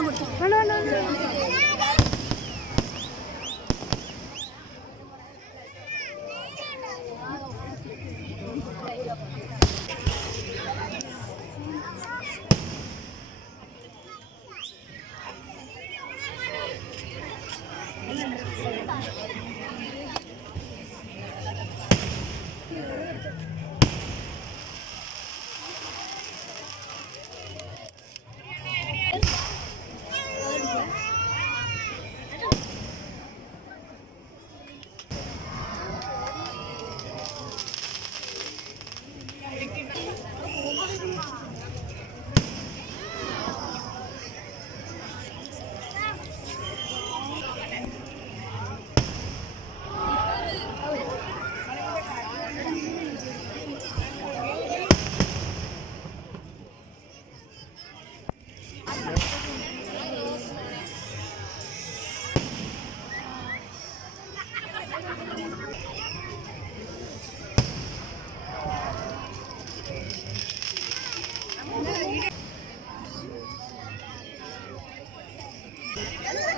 来来来来来 Ela